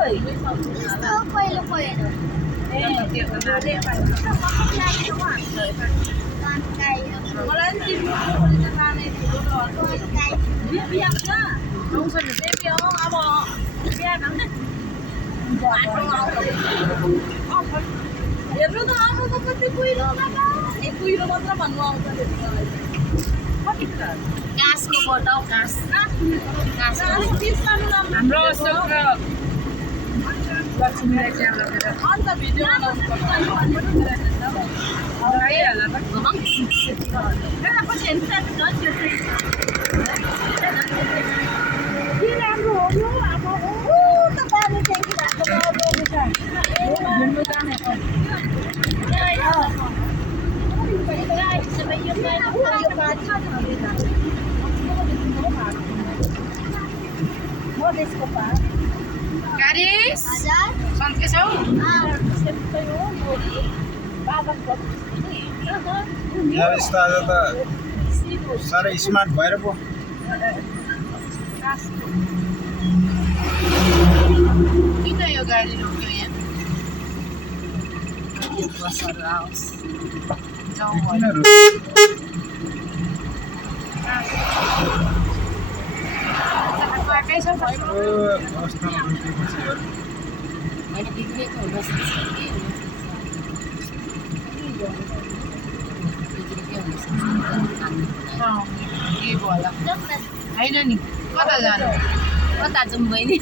यस्तो पहिलो पहिलो हेर्नु त आउनु त कति कुहिरो कुहिरो मात्र भन्नु आउँछ काँसको बोटल काँस हाम्रो अशोक र लक्ष्मीलाई त्यहाँ लगेर अन्त भिडियो बनाउनु राम्रो हो यो अब त पानी ट्याङ्की घुम्नु जाने मधेसको पार गारिस सन्चै छौ यस्तो आज त साह्रै स्मार्ट भएर पो किन यो गाडी रोक्यो यहाँ बसहरू आओस् जाउँ बाटै छ अवस्थामा रोकेपछि मैले बिग्रेको हुनसक्छ कि बिग्रेकै हुनसक्छ के भयो होइन नि कता जानु कता जाउँ बहिनी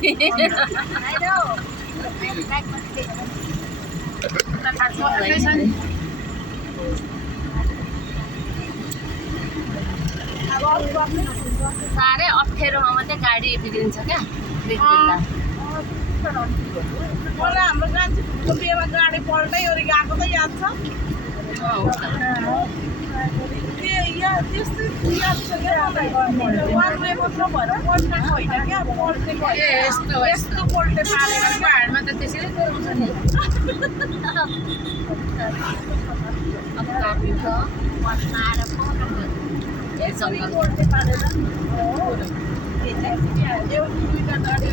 साह्रै अप्ठ्यारोमा मात्रै गाडी बिग्रिन्छ क्या बिग्रिँदा मलाई हाम्रो गान्छीको बिहेमा गाडी पल्टै ओरि गएको त याद छ त्यस्तै याद छ क्या वान वे मात्र भएर पल्टेको होइन क्या पल्टेको यस्तो पल्टे पारेर पाहाडमा त त्यसरी गराउँछ नि यसरी पल्टे पारेर हो दुईवटा गाडी